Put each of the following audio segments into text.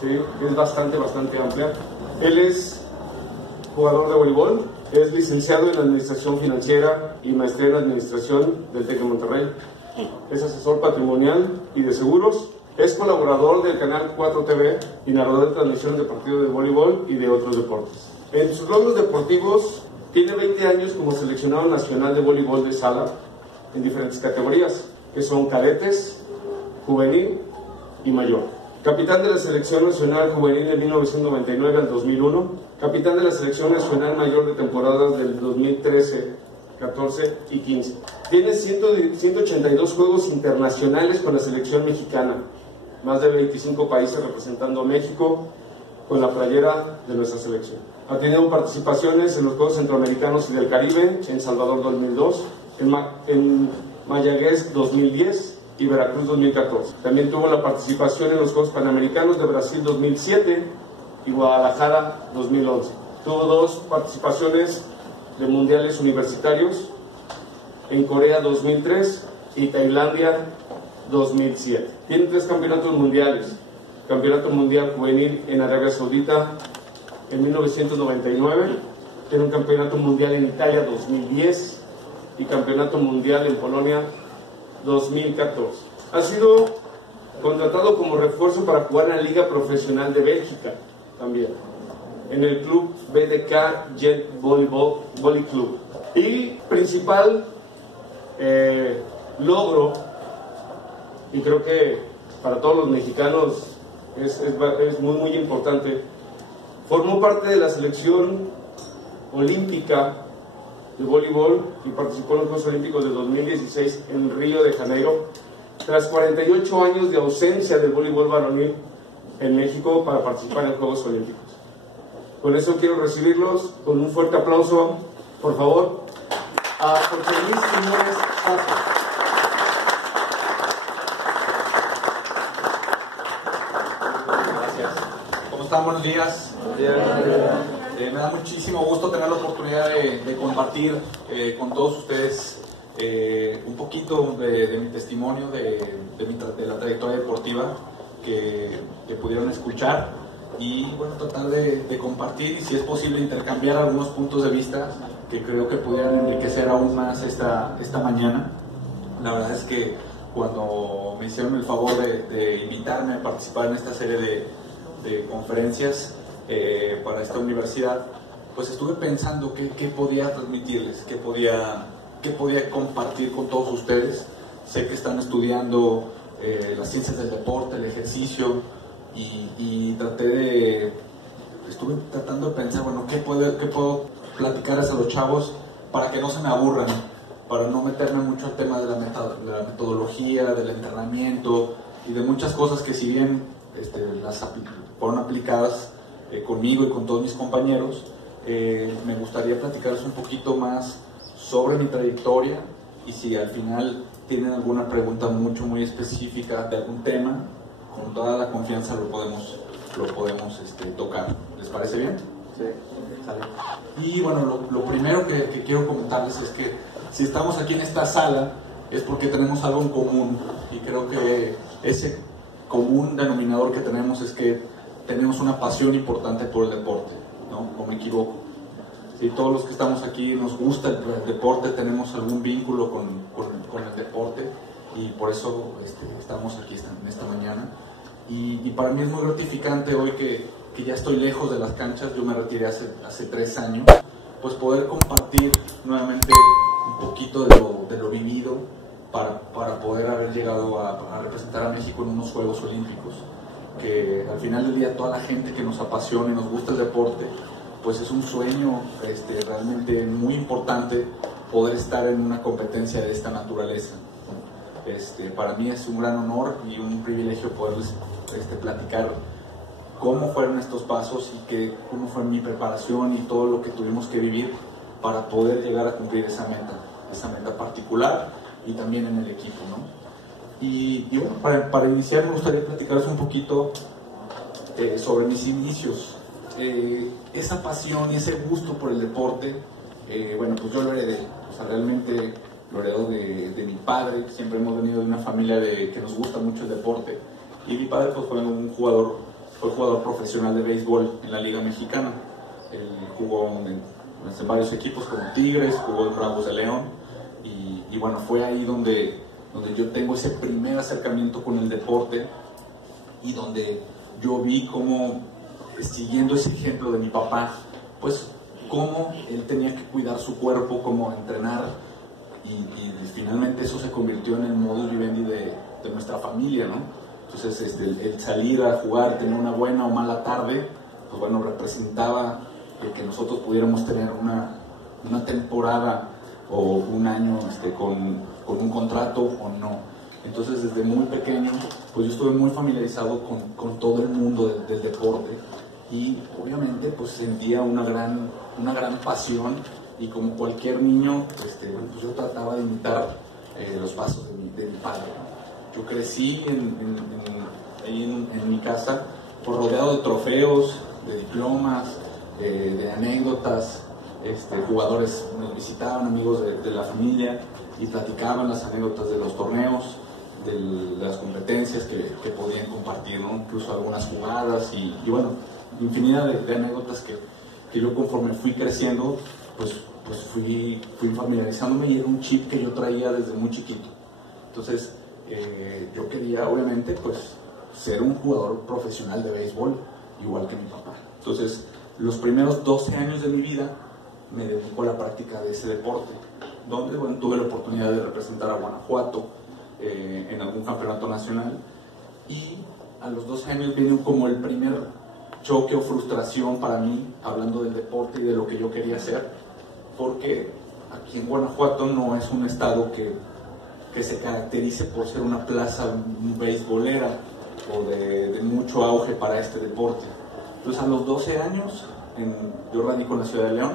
¿sí? Es bastante amplia. Él es jugador de voleibol, es licenciado en Administración Financiera y maestría en Administración del TEC de Monterrey. Es asesor patrimonial y de seguros. Es colaborador del canal 4 TV y narrador de transmisiones de partidos de voleibol y de otros deportes. En sus logros deportivos, tiene 20 años como seleccionado nacional de voleibol de sala en diferentes categorías, que son cadetes, juvenil y mayor. Capitán de la Selección Nacional Juvenil de 1999 al 2001, capitán de la Selección Nacional Mayor de temporadas del 2013, 14 y 15. Tiene 182 juegos internacionales con la selección mexicana, más de 25 países representando a México con la playera de nuestra selección. Ha tenido participaciones en los Juegos Centroamericanos y del Caribe, en Salvador 2002, en Mayagüez 2010 y Veracruz 2014. También tuvo la participación en los Juegos Panamericanos de Brasil 2007 y Guadalajara 2011. Tuvo 2 participaciones de mundiales universitarios en Corea 2003 y Tailandia 2007. Tiene 3 campeonatos mundiales: campeonato mundial juvenil en Arabia Saudita en 1999, tiene un campeonato mundial en Italia 2010 y campeonato mundial en Polonia 2014. Ha sido contratado como refuerzo para jugar en la Liga Profesional de Bélgica también, en el club BDK Jet Volley Club. Y principal logro, y creo que para todos los mexicanos es muy importante, formó parte de la selección olímpica de voleibol y participó en los Juegos Olímpicos de 2016 en Río de Janeiro, tras 48 años de ausencia del voleibol varonil en México para participar en los Juegos Olímpicos. Con eso quiero recibirlos con un fuerte aplauso, por favor, a Jorge Luis Quiñones Sazo. Gracias. ¿Cómo están? Buenos días. Me da muchísimo gusto tener la oportunidad de compartir con todos ustedes un poquito de mi testimonio, de la trayectoria deportiva que pudieron escuchar, y bueno, tratar de compartir y, si es posible, intercambiar algunos puntos de vista que creo que pudieran enriquecer aún más esta mañana. La verdad es que cuando me hicieron el favor de invitarme a participar en esta serie de conferencias para esta universidad, pues estuve pensando qué podía transmitirles, qué podía compartir con todos ustedes. Sé que están estudiando las ciencias del deporte, el ejercicio, y estuve tratando de pensar, bueno, qué puedo platicarles a los chavos para que no se me aburran, para no meterme mucho al tema de la metodología, del entrenamiento y de muchas cosas que, si bien fueron aplicadas conmigo y con todos mis compañeros, me gustaría platicarles un poquito más sobre mi trayectoria, y si al final tienen alguna pregunta muy específica de algún tema, con toda la confianza lo podemos tocar. ¿Les parece bien? Sí. ¿Sale? Y bueno, lo primero que quiero comentarles es que si estamos aquí en esta sala es porque tenemos algo en común, y creo que ese común denominador que tenemos es que tenemos una pasión importante por el deporte, ¿no? No me equivoco. Si todos los que estamos aquí nos gusta el deporte, tenemos algún vínculo con el deporte, y por eso estamos aquí en esta mañana. Y para mí es muy gratificante hoy que ya estoy lejos de las canchas. Yo me retiré hace 3 años, pues poder compartir nuevamente un poquito de lo vivido para poder haber llegado a representar a México en unos Juegos Olímpicos, que al final del día toda la gente que nos apasiona y nos gusta el deporte, pues es un sueño realmente muy importante poder estar en una competencia de esta naturaleza. Para mí es un gran honor y un privilegio poderles platicar cómo fueron estos pasos y cómo fue mi preparación y todo lo que tuvimos que vivir para poder llegar a cumplir esa meta particular, y también en el equipo, ¿no? Y bueno, para iniciar me gustaría platicarles un poquito sobre mis inicios. Esa pasión y ese gusto por el deporte, bueno, pues yo lo heredé. O sea, realmente lo heredó de mi padre. Siempre hemos venido de una familia que nos gusta mucho el deporte, y mi padre pues fue un jugador fue jugador profesional de béisbol en la Liga Mexicana. Él jugó en varios equipos como Tigres, jugó en Bravos de León, y bueno, fue ahí donde yo tengo ese primer acercamiento con el deporte, y donde yo vi cómo, siguiendo ese ejemplo de mi papá, pues cómo él tenía que cuidar su cuerpo, cómo entrenar, y finalmente eso se convirtió en el modus vivendi de nuestra familia, ¿no? Entonces el salir a jugar, tener una buena o mala tarde, pues bueno, representaba el que nosotros pudiéramos tener una temporada o un año con un contrato o no. Entonces desde muy pequeño pues yo estuve muy familiarizado con todo el mundo del deporte, y obviamente pues sentía una gran pasión, y como cualquier niño pues yo trataba de imitar los pasos de mi padre, ¿no? Yo crecí en mi casa pues rodeado de trofeos, de diplomas, de anécdotas. Jugadores nos visitaban, amigos de la familia, y platicaban las anécdotas de los torneos, de las competencias que podían compartir, ¿no? Incluso algunas jugadas y bueno, infinidad de anécdotas que yo, conforme fui creciendo, pues fui familiarizándome, y era un chip que yo traía desde muy chiquito. Entonces yo quería obviamente pues ser un jugador profesional de béisbol igual que mi papá. Entonces los primeros 12 años de mi vida me dedico a la práctica de ese deporte, donde bueno, tuve la oportunidad de representar a Guanajuato en algún campeonato nacional, y a los 12 años viene como el primer choque o frustración para mí, hablando del deporte y de lo que yo quería hacer, porque aquí en Guanajuato no es un estado que se caracterice por ser una plaza beisbolera o de mucho auge para este deporte. Entonces a los 12 años, yo radico en la ciudad de León,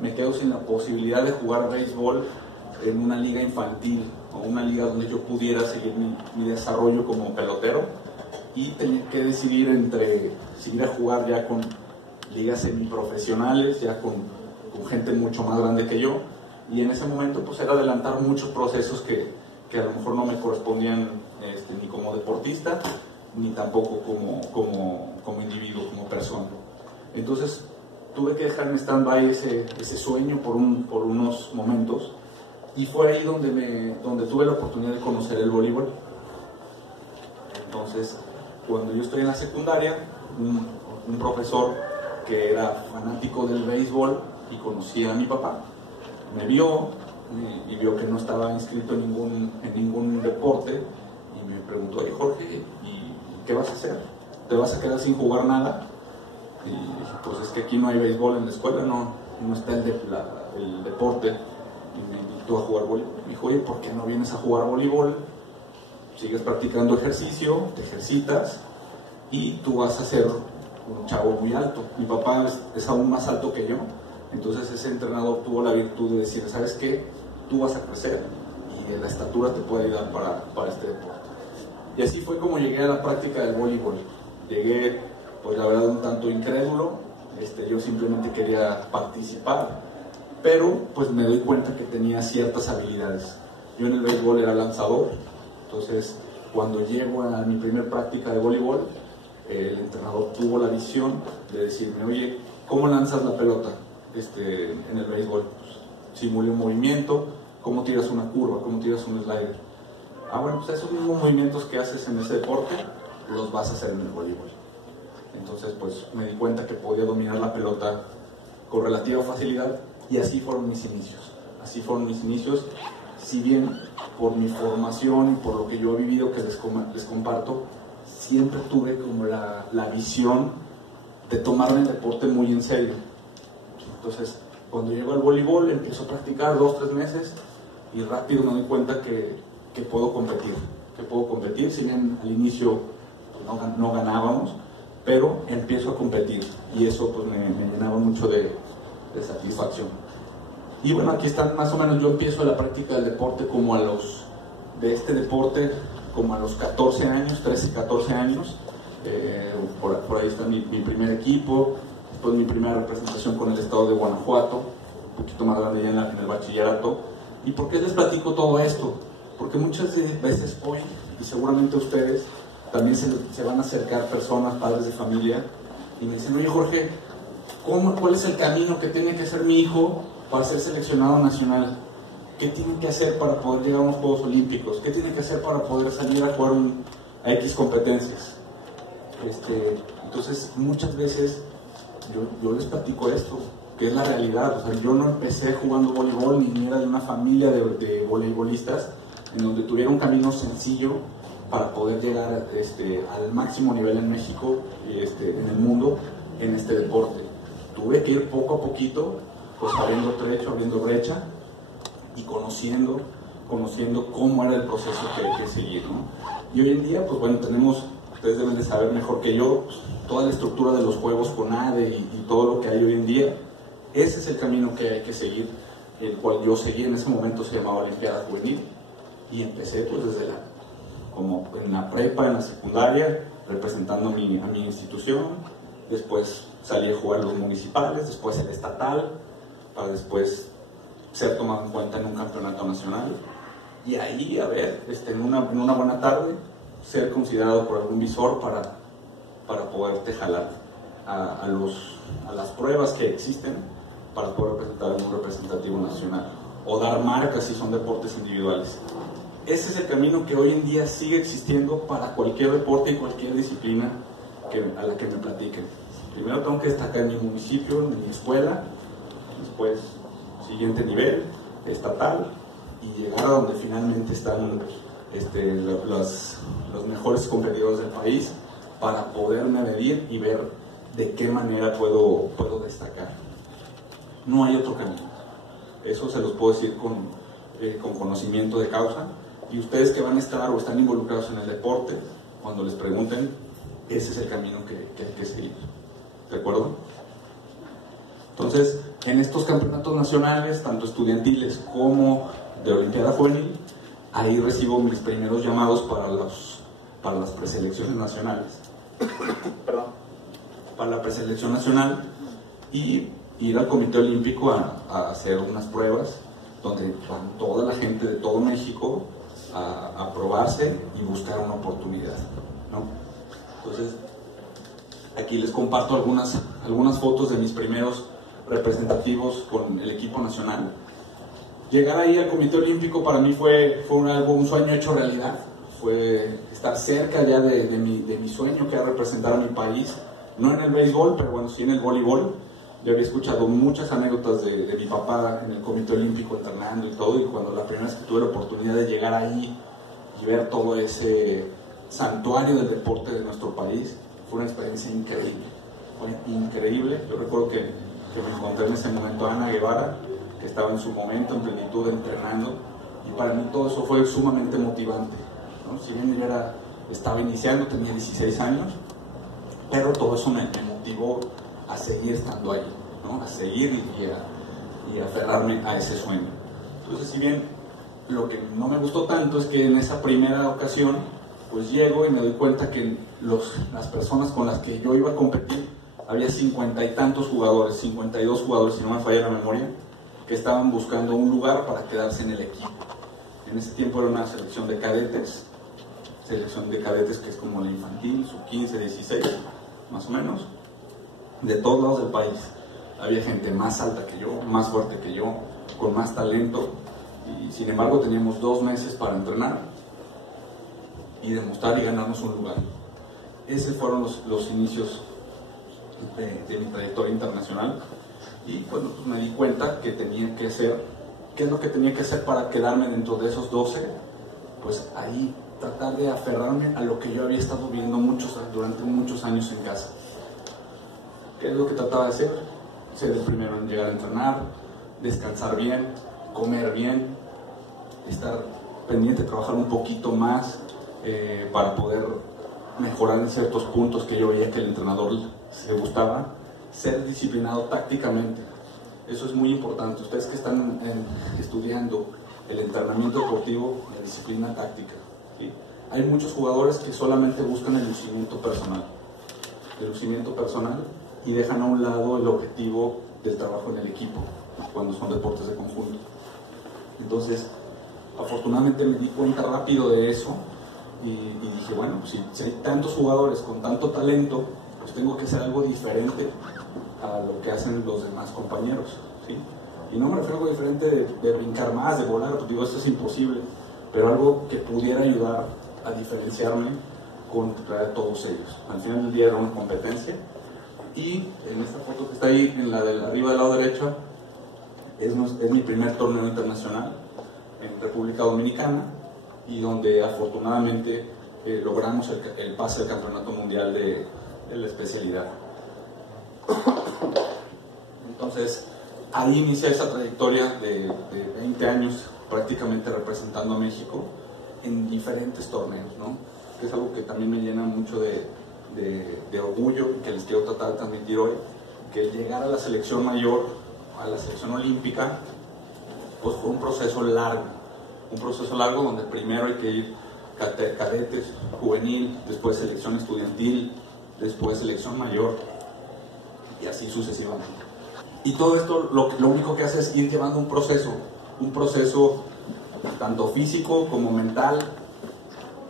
me quedo sin la posibilidad de jugar béisbol en una liga infantil o una liga donde yo pudiera seguir mi desarrollo como pelotero, y tenía que decidir entre seguir a jugar ya con ligas semiprofesionales, ya con gente mucho más grande que yo, y en ese momento pues era adelantar muchos procesos que a lo mejor no me correspondían ni como deportista ni tampoco como individuo, como persona. Entonces tuve que dejar en stand-by ese sueño por unos momentos, y fue ahí donde tuve la oportunidad de conocer el voleibol. Entonces, cuando yo estoy en la secundaria, un profesor que era fanático del béisbol y conocía a mi papá, me vio y vio que no estaba inscrito en ningún deporte, y me preguntó: oye Jorge, ¿y qué vas a hacer? ¿Te vas a quedar sin jugar nada? Y dije: pues es que aquí no hay béisbol en la escuela, no está el deporte. Y me invitó a jugar voleibol. Me dijo: oye, ¿por qué no vienes a jugar voleibol? Sigues practicando ejercicio, te ejercitas, y tú vas a ser un chavo muy alto. Mi papá es aún más alto que yo, entonces ese entrenador tuvo la virtud de decir: ¿sabes qué? Tú vas a crecer, y la estatura te puede ayudar para este deporte. Y así fue como llegué a la práctica del voleibol. Llegué, pues la verdad, un tanto incrédulo. Yo simplemente quería participar, pero pues me doy cuenta que tenía ciertas habilidades. Yo en el béisbol era lanzador, entonces cuando llego a mi primer práctica de voleibol, el entrenador tuvo la visión de decirme: oye, ¿cómo lanzas la pelota en el béisbol? Pues, simule un movimiento, ¿cómo tiras una curva? ¿Cómo tiras un slider? Bueno, pues esos mismos movimientos que haces en ese deporte los vas a hacer en el voleibol. Entonces pues me di cuenta que podía dominar la pelota con relativa facilidad, y así fueron mis inicios. Si bien por mi formación y por lo que yo he vivido, que les comparto, siempre tuve como la visión de tomarme el deporte muy en serio. Entonces cuando llego al voleibol empiezo a practicar 2-3 meses, y rápido me doy cuenta que puedo competir, si bien al inicio no ganábamos, pero empiezo a competir, y eso pues me llenaba mucho de satisfacción. Y bueno, aquí están más o menos, yo empiezo la práctica del deporte como a los 14 años, 13, 14 años, por ahí está mi primer equipo, después mi primera representación con el estado de Guanajuato, un poquito más grande ya en el bachillerato. ¿Y por qué les platico todo esto? Porque muchas veces hoy, y seguramente ustedes, también se van a acercar personas, padres de familia, y me dicen, oye Jorge, ¿cuál es el camino que tiene que hacer mi hijo para ser seleccionado nacional? ¿Qué tiene que hacer para poder llegar a unos Juegos Olímpicos? ¿Qué tiene que hacer para poder salir a jugar a X competencias? Entonces, muchas veces yo les platico esto, que es la realidad. O sea, yo no empecé jugando voleibol ni era de una familia de voleibolistas en donde tuviera un camino sencillo para poder llegar al máximo nivel en México y en el mundo en este deporte. Tuve que ir poco a poquito, pues abriendo trecho, abriendo brecha y conociendo cómo era el proceso que hay que seguir, ¿no? Y hoy en día, pues bueno, ustedes deben de saber mejor que yo, pues, toda la estructura de los juegos con ADE y todo lo que hay hoy en día. Ese es el camino que hay que seguir, el cual yo seguí. En ese momento se llamaba Olimpiada Juvenil, y empecé pues como en la prepa, en la secundaria, representando a mi institución. Después salí a jugar los municipales, después el estatal, para después ser tomado en cuenta en un campeonato nacional, y ahí, a ver, en una buena tarde, ser considerado por algún visor para poderte jalar a las pruebas que existen para poder representar un representativo nacional, o dar marcas si son deportes individuales. Ese es el camino que hoy en día sigue existiendo para cualquier deporte y cualquier disciplina a la que me platiquen. Primero tengo que destacar en mi municipio, en mi escuela, después siguiente nivel, estatal, y llegar a donde finalmente están los mejores competidores del país, para poderme medir y ver de qué manera puedo destacar. No hay otro camino. Eso se los puedo decir con conocimiento de causa, y ustedes que van a estar o están involucrados en el deporte, cuando les pregunten, ese es el camino que hay que seguir. ¿De acuerdo? Entonces, en estos campeonatos nacionales, tanto estudiantiles como de Olimpiada Juvenil, ahí recibo mis primeros llamados para las preselecciones nacionales. Perdón. Para la preselección nacional, y ir al Comité Olímpico a hacer unas pruebas donde van toda la gente de todo México a probarse y buscar una oportunidad, ¿no? Entonces, aquí les comparto algunas fotos de mis primeros representativos con el equipo nacional. Llegar ahí al Comité Olímpico para mí fue un sueño hecho realidad. Fue estar cerca ya de mi sueño, que era representar a mi país, no en el béisbol, pero bueno, sí en el voleibol. Yo había escuchado muchas anécdotas de mi papá en el Comité Olímpico entrenando y todo, y cuando la primera vez que tuve la oportunidad de llegar ahí y ver todo ese santuario del deporte de nuestro país, fue una experiencia increíble. Fue increíble. Yo recuerdo que me encontré en ese momento a Ana Guevara, que estaba en su momento en plenitud entrenando, y para mí todo eso fue sumamente motivante, ¿no? Si bien yo estaba iniciando, tenía 16 años, pero todo eso me motivó a seguir estando ahí, ¿no? A seguir y aferrarme a ese sueño. Entonces, si bien lo que no me gustó tanto es que en esa primera ocasión, pues llego y me doy cuenta que las personas con las que yo iba a competir, había 50 y tantos jugadores, 52 jugadores, si no me falla la memoria, que estaban buscando un lugar para quedarse en el equipo. En ese tiempo era una selección de cadetes que es como la infantil, sub 15, 16, más o menos, de todos lados del país. Había gente más alta que yo, más fuerte que yo, con más talento, y sin embargo teníamos 2 meses para entrenar y demostrar y ganarnos un lugar. Esos fueron los inicios de mi trayectoria internacional, y bueno, pues me di cuenta que tenía que hacer, ¿qué es lo que tenía que hacer para quedarme dentro de esos 12? Pues ahí tratar de aferrarme a lo que yo había estado viendo durante muchos años en casa. ¿Qué es lo que trataba de hacer? Ser el primero en llegar a entrenar, descansar bien, comer bien, estar pendiente, trabajar un poquito más para poder mejorar en ciertos puntos que yo veía que el entrenador le gustaba, ser disciplinado tácticamente. Eso es muy importante. Ustedes que están estudiando el entrenamiento deportivo, la disciplina táctica, ¿sí? Hay muchos jugadores que solamente buscan el lucimiento personal, y dejan a un lado el objetivo del trabajo en el equipo cuando son deportes de conjunto. Entonces, afortunadamente me di cuenta rápido de eso, y dije, bueno, pues si hay tantos jugadores con tanto talento, pues tengo que hacer algo diferente a lo que hacen los demás compañeros, ¿sí? Y no me refiero a algo diferente de brincar más, de volar, pues digo, eso es imposible, pero algo que pudiera ayudar a diferenciarme contra todos ellos. Al final del día era una competencia, y en esta foto que está ahí, en la de arriba del lado derecho, es mi primer torneo internacional en República Dominicana, y donde afortunadamente logramos el pase al campeonato mundial de la especialidad. Entonces, ahí inicia esa trayectoria de 20 años prácticamente representando a México en diferentes torneos, ¿no? Que es algo que también me llena mucho de orgullo, y que les quiero tratar de transmitir hoy, que el llegar a la selección mayor, a la selección olímpica, pues fue un proceso largo donde primero hay que ir cadetes, juvenil, después selección estudiantil, después selección mayor, y así sucesivamente. Y todo esto lo único que hace es ir llevando un proceso tanto físico como mental,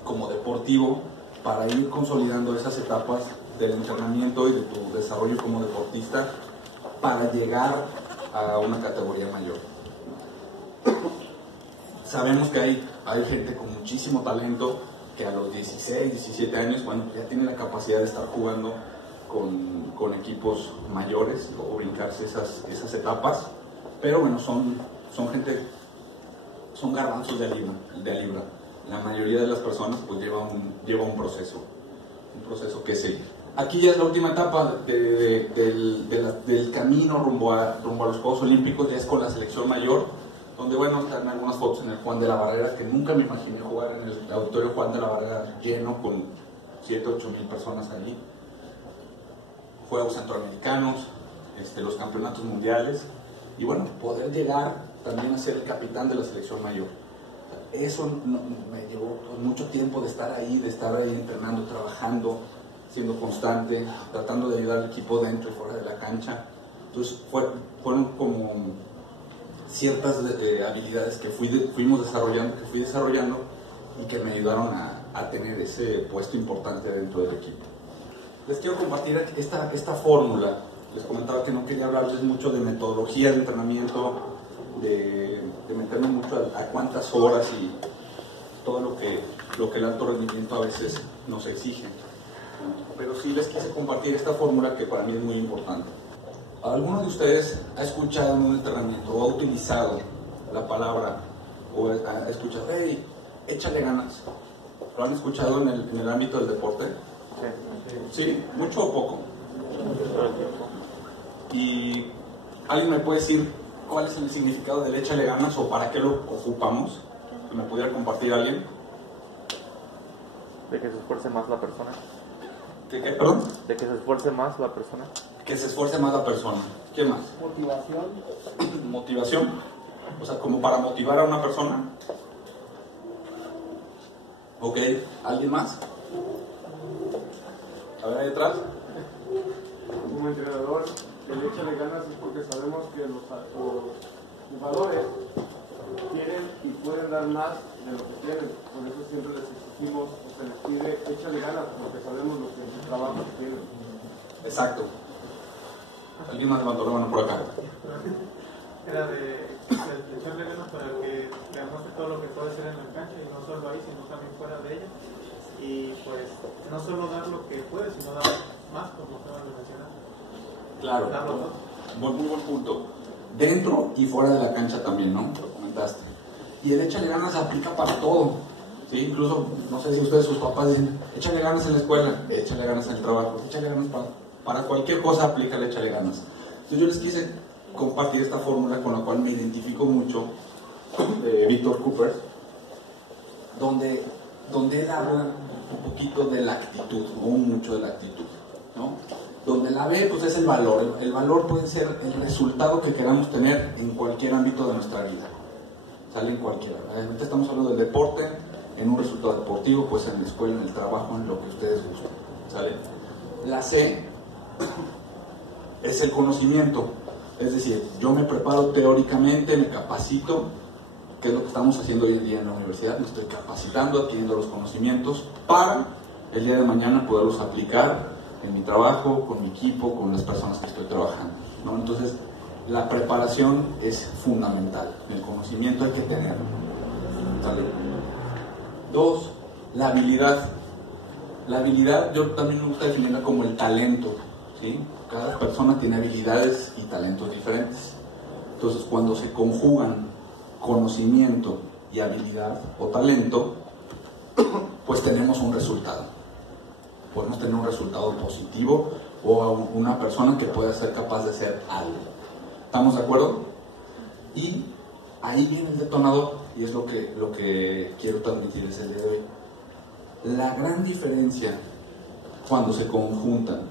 como deportivo, para ir consolidando esas etapas del entrenamiento y de tu desarrollo como deportista para llegar a una categoría mayor. Sabemos que hay gente con muchísimo talento que a los 16, 17 años, bueno, ya tiene la capacidad de estar jugando con equipos mayores o brincarse esas etapas, pero bueno, son garbanzos de libra. La mayoría de las personas pues lleva un proceso que seguir. Aquí ya es la última etapa del camino rumbo a los Juegos Olímpicos, ya es con la selección mayor, donde bueno, están algunas fotos en el Juan de la Barrera, que nunca me imaginé jugar en el auditorio Juan de la Barrera lleno con 7, 8 mil personas allí. Juegos centroamericanos, los campeonatos mundiales, y bueno, poder llegar también a ser el capitán de la selección mayor. Eso me llevó mucho tiempo de estar ahí entrenando, trabajando, siendo constante, tratando de ayudar al equipo dentro y fuera de la cancha. Entonces fueron como ciertas habilidades que fui desarrollando y que me ayudaron a tener ese puesto importante dentro del equipo. Les quiero compartir esta fórmula. Les comentaba que no quería hablarles mucho de metodología de entrenamiento, de meterme mucho a cuántas horas y todo lo que el alto rendimiento a veces nos exige. Pero sí les quise compartir esta fórmula que para mí es muy importante. ¿Alguno de ustedes ha escuchado en un entrenamiento o ha utilizado la palabra o ha escuchado, hey, échale ganas? ¿Lo han escuchado en el ámbito del deporte? Sí, ¿mucho o poco? ¿Y alguien me puede decir cuál es el significado del échale ganas o para qué lo ocupamos? ¿Que me pudiera compartir alguien? De que se esfuerce más la persona. ¿Qué, perdón? De que se esfuerce más la persona. Que se esfuerce más la persona. ¿Qué más? Motivación. Motivación. O sea, como para motivar a una persona. Ok, ¿alguien más? A ver, ahí detrás. Como entrenador, el échale ganas es porque sabemos que los jugadores quieren y pueden dar más de lo que tienen. Por eso siempre les exigimos, o se les pide, échale ganas, porque sabemos lo que el trabajo que tienen. Exacto. ¿Alguien más levantó la mano por acá? Era de echarle ganas para que demuestre todo lo que puede hacer en la cancha, y no solo ahí, sino también fuera de ella. Y pues no solo dar lo que puede, sino dar más, como acabas de mencionar. Claro, muy buen punto. Dentro y fuera de la cancha también, ¿no? Lo comentaste. Y el échale ganas aplica para todo. ¿Sí? Incluso, no sé si ustedes, sus papás dicen, échale ganas en la escuela, échale ganas en el trabajo, échale ganas para cualquier cosa aplica el échale ganas. Entonces yo les quise compartir esta fórmula con la cual me identifico mucho de Víctor Cooper, donde él habla un poquito de la actitud, o mucho de la actitud, ¿no? Donde la B pues es el valor. El valor puede ser el resultado que queramos tener en cualquier ámbito de nuestra vida. Sale en cualquiera. Ahorita estamos hablando del deporte, en un resultado deportivo, pues en la escuela, en el trabajo, en lo que ustedes gusten. ¿Sale? La C es el conocimiento. Es decir, yo me preparo teóricamente, me capacito ¿Qué es lo que estamos haciendo hoy en día en la universidad? Me estoy capacitando, adquiriendo los conocimientos para el día de mañana poderlos aplicar en mi trabajo, con mi equipo, con las personas que estoy trabajando, ¿no? Entonces, la preparación es fundamental. El conocimiento hay que tenerlo, ¿vale? 2, la habilidad. La habilidad yo también me gusta definirla como el talento, ¿sí? Cada persona tiene habilidades y talentos diferentes. Entonces, cuando se conjugan conocimiento y habilidad o talento, pues tenemos un resultado. Podemos tener un resultado positivo o una persona que pueda ser capaz de hacer algo. ¿Estamos de acuerdo? Y ahí viene el detonador, y es lo que quiero transmitirles el día de hoy. La gran diferencia cuando se conjuntan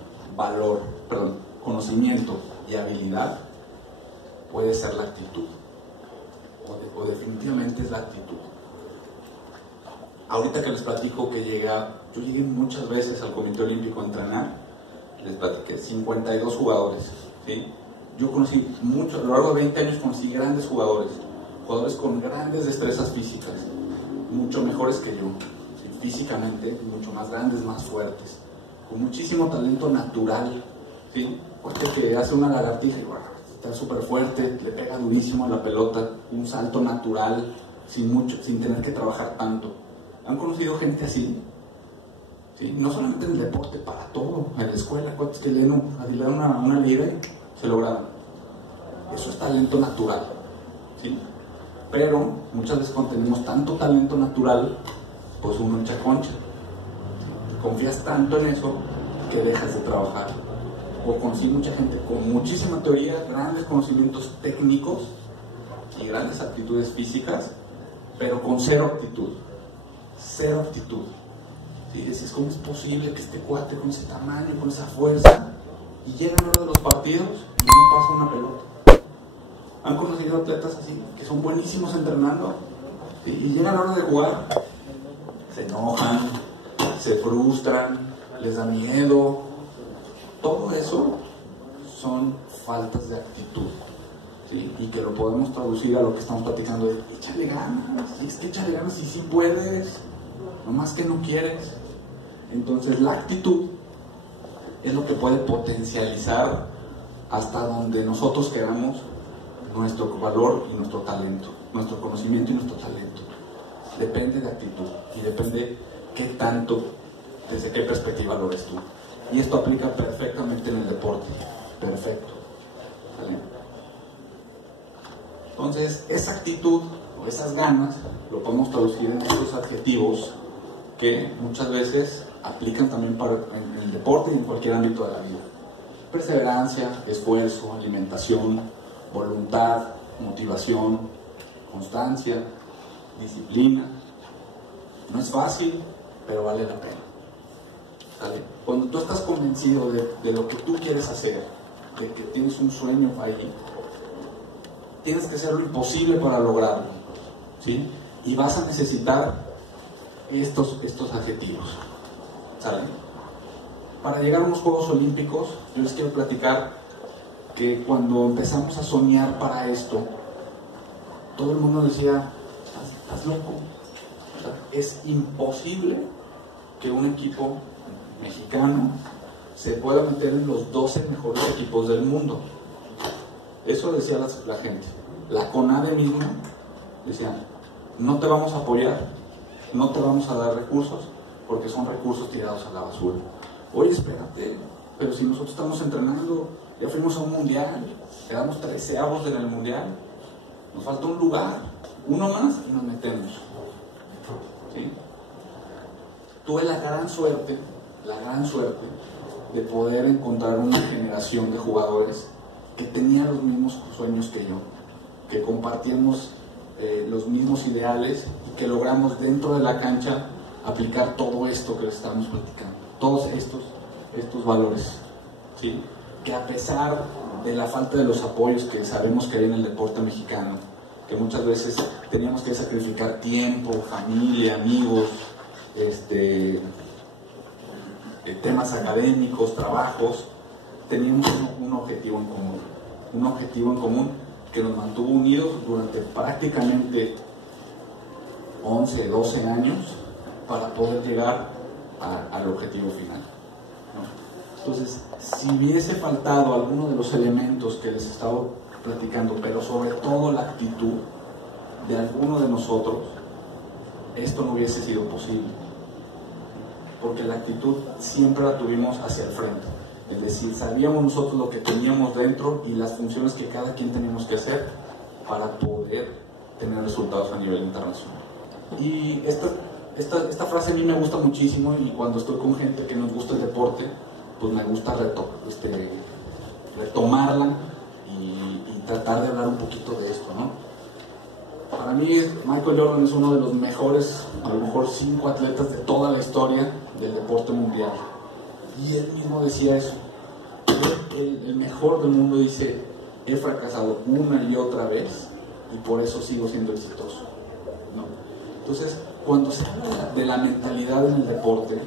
conocimiento y habilidad puede ser la actitud, o definitivamente es la actitud. Ahorita que les platico que yo llegué muchas veces al Comité Olímpico a entrenar, les platiqué 52 jugadores, ¿sí? Yo conocí mucho, a lo largo de 20 años conocí grandes jugadores con grandes destrezas físicas, mucho mejores que yo, ¿sí? Físicamente, mucho más grandes, más fuertes, con muchísimo talento natural, ¿sí? Porque te hace una lagartija y bueno, está súper fuerte, le pega durísimo a la pelota, un salto natural, sin tener que trabajar tanto. ¿Han conocido gente así? ¿Sí? No solamente en el deporte, para todo, en la escuela, cuates que leen una liga y se lograron. Eso es talento natural, ¿sí? Pero muchas veces cuando tenemos tanto talento natural, pues uno echa concha, ¿sí? Confías tanto en eso que dejas de trabajar. O conocí mucha gente con muchísima teoría, grandes conocimientos técnicos y grandes aptitudes físicas, pero con cero actitud. Cero actitud. ¿Sí? Decís, ¿cómo es posible que este cuate con ese tamaño, con esa fuerza, y llega a la hora de los partidos y no pasa una pelota? Han conocido atletas así, que son buenísimos entrenando, ¿sí? Y llegan a la hora de jugar, se enojan, se frustran, les da miedo. Todo eso son faltas de actitud, ¿sí? Y que lo podemos traducir a lo que estamos platicando de échale ganas, y es que échale ganas y sí puedes, nomás que no quieres. Entonces la actitud es lo que puede potencializar hasta donde nosotros queramos nuestro valor y nuestro talento, nuestro conocimiento y nuestro talento. Depende de actitud y depende qué tanto, desde qué perspectiva lo ves tú. Y esto aplica perfectamente en el deporte. Perfecto. ¿Vale? Entonces, esa actitud o esas ganas lo podemos traducir en estos adjetivos que muchas veces aplican también en el deporte y en cualquier ámbito de la vida. Perseverancia, esfuerzo, alimentación, voluntad, motivación, constancia, disciplina. No es fácil, pero vale la pena. ¿Sale? Cuando tú estás convencido de lo que tú quieres hacer, de que tienes un sueño ahí, tienes que hacer lo imposible para lograrlo, ¿sí? Y vas a necesitar estos adjetivos, ¿sale? Para llegar a unos Juegos Olímpicos, yo les quiero platicar que cuando empezamos a soñar para esto, todo el mundo decía, estás loco, o sea, es imposible que un equipo mexicano se pueda meter en los 12 mejores equipos del mundo. Eso decía la gente. La CONADE misma decía, no te vamos a apoyar, no te vamos a dar recursos, porque son recursos tirados a la basura. Oye, espérate, pero si nosotros estamos entrenando, ya fuimos a un mundial, quedamos 13avos en el mundial, nos falta un lugar, uno más y nos metemos. ¿Sí? Tuve la gran suerte de poder encontrar una generación de jugadores que tenían los mismos sueños que yo, que compartíamos los mismos ideales y que logramos dentro de la cancha aplicar todo esto que les estamos platicando, todos estos valores, ¿sí? Que a pesar de la falta de los apoyos que sabemos que hay en el deporte mexicano, que muchas veces teníamos que sacrificar tiempo, familia, amigos, temas académicos, trabajos, teníamos un objetivo en común que nos mantuvo unidos durante prácticamente 11, 12 años para poder llegar al objetivo final, ¿no? Entonces, si hubiese faltado alguno de los elementos que les he estado platicando, pero sobre todo la actitud de alguno de nosotros, esto no hubiese sido posible, porque la actitud siempre la tuvimos hacia el frente, es decir, sabíamos nosotros lo que teníamos dentro y las funciones que cada quien teníamos que hacer para poder tener resultados a nivel internacional. Y esta frase a mí me gusta muchísimo, y cuando estoy con gente que nos gusta el deporte, pues me gusta retomarla y tratar de hablar un poquito de esto, ¿no? Para mí Michael Jordan es uno de los mejores, a lo mejor 5 atletas de toda la historia del deporte mundial, y él mismo decía eso. El mejor del mundo dice: he fracasado una y otra vez y por eso sigo siendo exitoso, ¿no? Entonces, cuando se habla de la mentalidad en el deporte,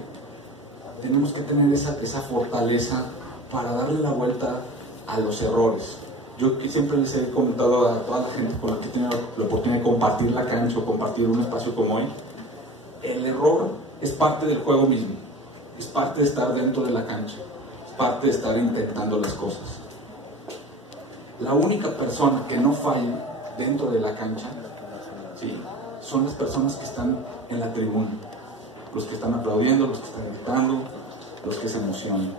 tenemos que tener esa fortaleza para darle la vuelta a los errores. Yo que siempre les he comentado a toda la gente con la que he tenido la oportunidad de compartir la cancha o compartir un espacio como hoy, el error es parte del juego mismo, es parte de estar dentro de la cancha, es parte de estar intentando las cosas. La única persona que no falla dentro de la cancha, ¿sí?, son las personas que están en la tribuna, los que están aplaudiendo, los que están gritando, los que se emocionan.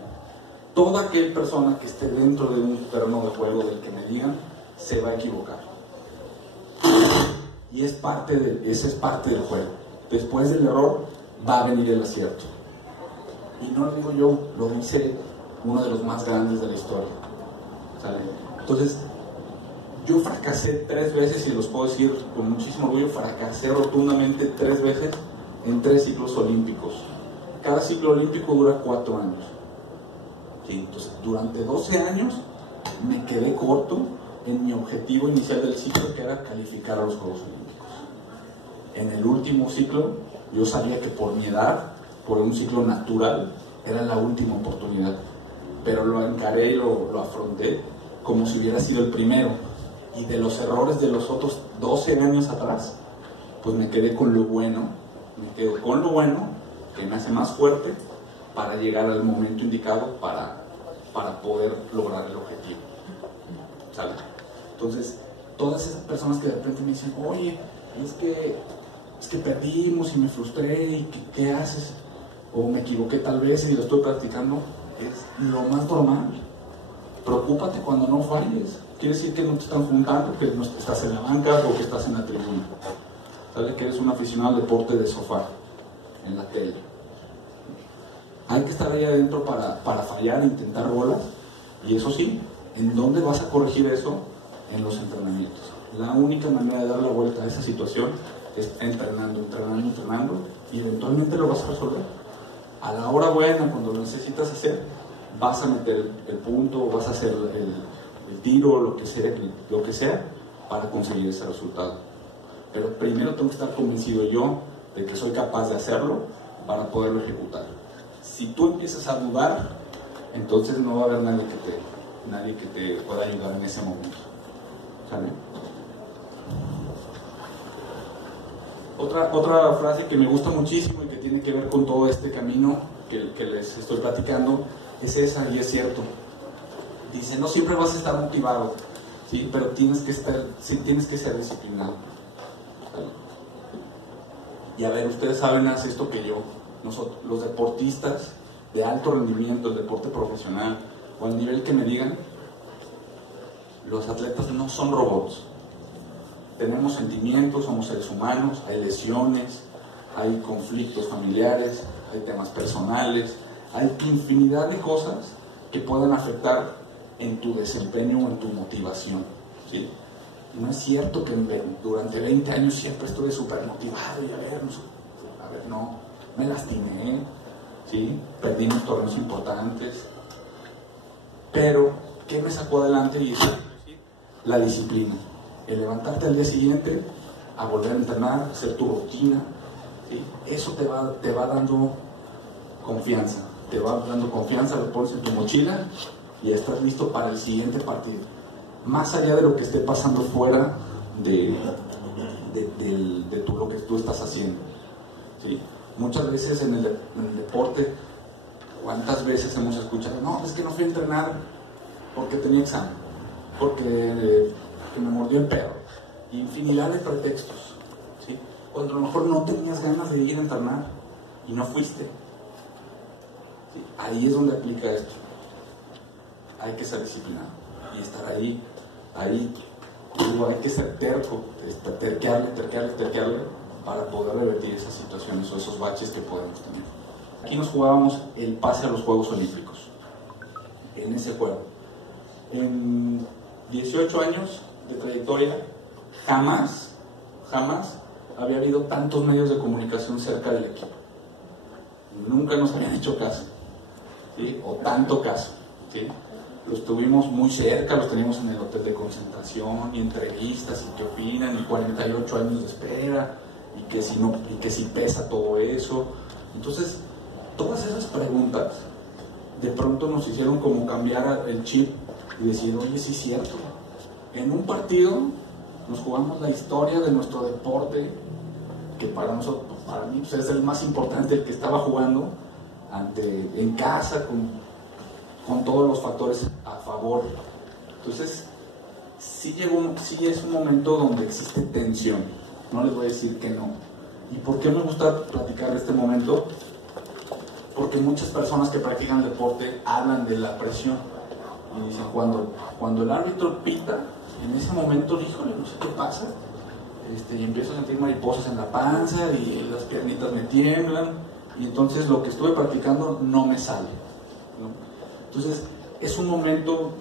Toda aquella persona que esté dentro de un terreno de juego del que me digan, se va a equivocar. Y ese es parte del juego. Después del error va a venir el acierto. Y no lo digo yo, lo dice uno de los más grandes de la historia, ¿sale? Entonces, yo fracasé 3 veces, y los puedo decir con muchísimo orgullo, fracasé rotundamente 3 veces en 3 ciclos olímpicos. Cada ciclo olímpico dura 4 años. ¿Sí? Entonces, durante 12 años me quedé corto en mi objetivo inicial del ciclo, que era calificar a los Juegos Olímpicos. En el último ciclo, yo sabía que por mi edad, por un ciclo natural, era la última oportunidad. Pero lo encaré y lo afronté como si hubiera sido el primero. Y de los errores de los otros 12 años atrás, pues me quedé con lo bueno, que me hace más fuerte para llegar al momento indicado para poder lograr el objetivo, ¿sale? Entonces, todas esas personas que de repente me dicen: oye, es que perdimos y me frustré, y ¿qué haces? O me equivoqué tal vez y lo estoy practicando, es lo más normal. Preocúpate cuando no falles. Quiere decir que no te están juntando, que no estás en la banca o que estás en la tribuna. ¿Sabes? Que eres un aficionado al deporte de sofá, en la tele. Hay que estar ahí adentro para fallar e intentar bolas. Y eso sí, ¿en dónde vas a corregir eso? En los entrenamientos. La única manera de dar la vuelta a esa situación es entrenando, y eventualmente lo vas a resolver. A la hora buena, cuando lo necesitas hacer, vas a meter el punto, vas a hacer el tiro, lo que sea, para conseguir ese resultado. Pero primero tengo que estar convencido yo de que soy capaz de hacerlo para poderlo ejecutar. Si tú empiezas a dudar, entonces no va a haber nadie que te pueda ayudar en ese momento, ¿sale? Otra frase que me gusta muchísimo y que tiene que ver con todo este camino que les estoy platicando es esa, y es cierto. Dice: no siempre vas a estar motivado, ¿sí?, pero tienes que ser disciplinado, ¿sale? Y a ver, ustedes saben más esto que yo. Nosotros, los deportistas de alto rendimiento, el deporte profesional o al nivel que me digan, los atletas no son robots. Tenemos sentimientos, somos seres humanos, hay lesiones, hay conflictos familiares, hay temas personales, hay infinidad de cosas que pueden afectar en tu desempeño o en tu motivación, ¿sí? No es cierto que durante 20 años siempre estuve súper motivado y a ver, no, me lastimé, ¿sí? Perdí unos torneos importantes, pero ¿qué me sacó adelante? Y la disciplina, el levantarte al día siguiente a volver a entrenar, hacer tu rutina, ¿sí? Eso te va dando confianza, lo pones en tu mochila y estás listo para el siguiente partido. Más allá de lo que esté pasando fuera de lo que tú estás haciendo, ¿sí? Muchas veces en el deporte, ¿cuántas veces hemos escuchado? No, es que no fui a entrenar porque tenía examen, porque me mordió el perro, infinidad de pretextos, ¿sí? Cuando a lo mejor no tenías ganas de ir a entrenar y no fuiste, ¿sí? Ahí es donde aplica esto. Hay que ser disciplinado y estar ahí, hay que ser terco, terquearle para poder revertir esas situaciones o esos baches que podemos tener. Aquí nos jugábamos el pase a los Juegos Olímpicos, en ese juego. En 18 años de trayectoria, jamás había habido tantos medios de comunicación cerca del equipo. Nunca nos habían hecho caso, ¿sí? O tanto caso, ¿sí? Los tuvimos muy cerca, los teníamos en el hotel de concentración, y entrevistas, y qué opinan, y 48 años de espera, y que si pesa todo eso. Entonces, todas esas preguntas de pronto nos hicieron como cambiar el chip y decir, oye, sí es cierto, en un partido nos jugamos la historia de nuestro deporte, que para nosotros, para mí, pues, es el más importante, el que estaba jugando en casa, con todos los factores a favor. Entonces, sí es un momento donde existe tensión, no les voy a decir que no. ¿Y por qué me gusta platicar de este momento? Porque muchas personas que practican deporte hablan de la presión y dicen, cuando el árbitro pita, en ese momento, híjole, no sé qué pasa, y empiezo a sentir mariposas en la panza y las piernitas me tiemblan, y entonces lo que estuve practicando no me sale, ¿no? Entonces, es un momento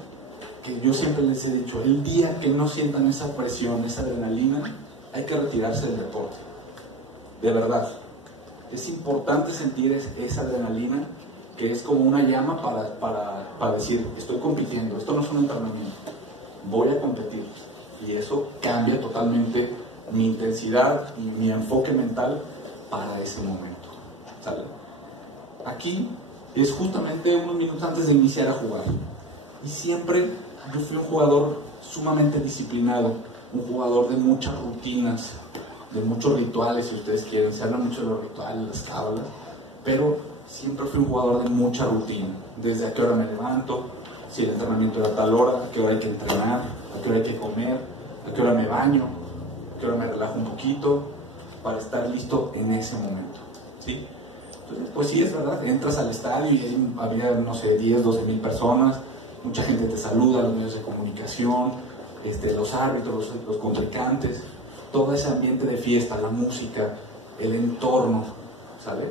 que yo siempre les he dicho, el día que no sientan esa presión, esa adrenalina, hay que retirarse del deporte. De verdad. Es importante sentir esa adrenalina, que es como una llama para decir, estoy compitiendo, esto no es un entrenamiento, voy a competir. Y eso cambia totalmente mi intensidad y mi enfoque mental para ese momento, ¿sale? Aquí es justamente unos minutos antes de iniciar a jugar. Y siempre yo fui un jugador sumamente disciplinado, un jugador de muchas rutinas, de muchos rituales, si ustedes quieren. Se habla mucho de los rituales, las cábalas, pero siempre fui un jugador de mucha rutina. Desde a qué hora me levanto, si el entrenamiento era a tal hora, a qué hora hay que entrenar, a qué hora hay que comer, a qué hora me baño, a qué hora me relajo un poquito, para estar listo en ese momento, ¿sí? Entonces, pues sí, es verdad, entras al estadio y ahí había, no sé, 10, 12 mil personas, mucha gente te saluda, los medios de comunicación, los árbitros, los contrincantes, todo ese ambiente de fiesta, la música, el entorno, ¿sale?